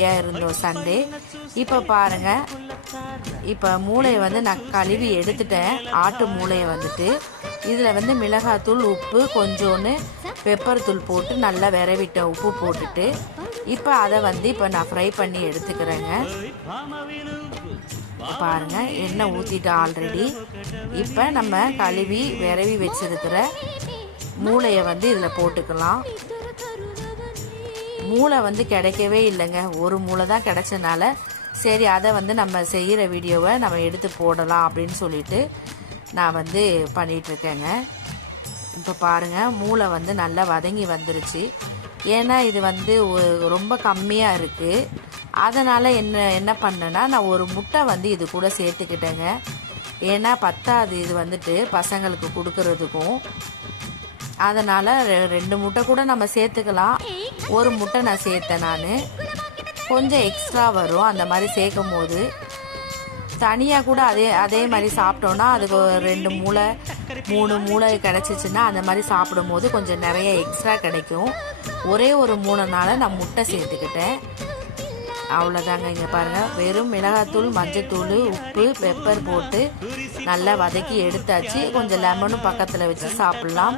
படுக்கையாக இருந்தோம் சண்டே. இப்போ பாருங்கள், இப்போ மூளையை வந்து நான் கழுவி எடுத்துட்டேன். ஆட்டு மூளையை வந்துட்டு இதில் வந்து மிளகாத்தூள், உப்பு, கொஞ்சோன்னு பெப்பர் தூள் போட்டு நல்லா விரவிட்டேன், உப்பு போட்டுட்டு. இப்போ அதை வந்து இப்போ நான் ஃப்ரை பண்ணி எடுத்துக்கிறேங்க. பாருங்கள், எண்ணெய் ஊற்றிட்டு ஆல்ரெடி. இப்போ நம்ம கழுவி விரவி வச்சிருக்கிற மூளையை வந்து இதில் போட்டுக்கலாம். மூளை வந்து கிடைக்கவே இல்லைங்க, ஒரு மூளை தான் கிடைச்சனால சரி அதை வந்து நம்ம செய்கிற வீடியோவை நம்ம எடுத்து போடலாம் அப்படின்னு சொல்லிட்டு நான் வந்து பண்ணிகிட்ருக்கேங்க. இப்போ பாருங்கள், மூளை வந்து நல்லா வதங்கி வந்துருச்சு. ஏன்னா இது வந்து ரொம்ப கம்மியாக இருக்குது. அதனால் என்ன பண்ணேன்னா, நான் ஒரு முட்டை வந்து இது கூட சேர்த்துக்கிட்டேங்க. ஏன்னா பத்தாது இது வந்துட்டு பசங்களுக்கு கொடுக்கறதுக்கும். அதனால் 2 முட்டை கூட நம்ம சேர்த்துக்கலாம். ஒரு முட்டை நான் சேர்த்தேன். நான் கொஞ்சம் எக்ஸ்ட்ரா வரும் அந்த மாதிரி சேர்க்கும் போது. தனியாக கூட அதே மாதிரி சாப்பிட்டோன்னா அதுக்கு 2 மூளை 3 மூளை கிடச்சிச்சின்னா அந்த மாதிரி சாப்பிடும் போது கொஞ்சம் நிறைய எக்ஸ்ட்ரா கிடைக்கும். ஒரே ஒரு 3 நாள் நான் முட்டை சேர்த்துக்கிட்டேன். அவ்வளோதாங்க. இங்கே பாருங்கள், வெறும் மிளகாத்தூள், மஞ்சத்தூள், உப்பு, பெப்பர் போட்டு நல்லா வதக்கி எடுத்தாச்சு. கொஞ்சம் லெமனும் பக்கத்தில் வச்சு சாப்பிட்லாம்.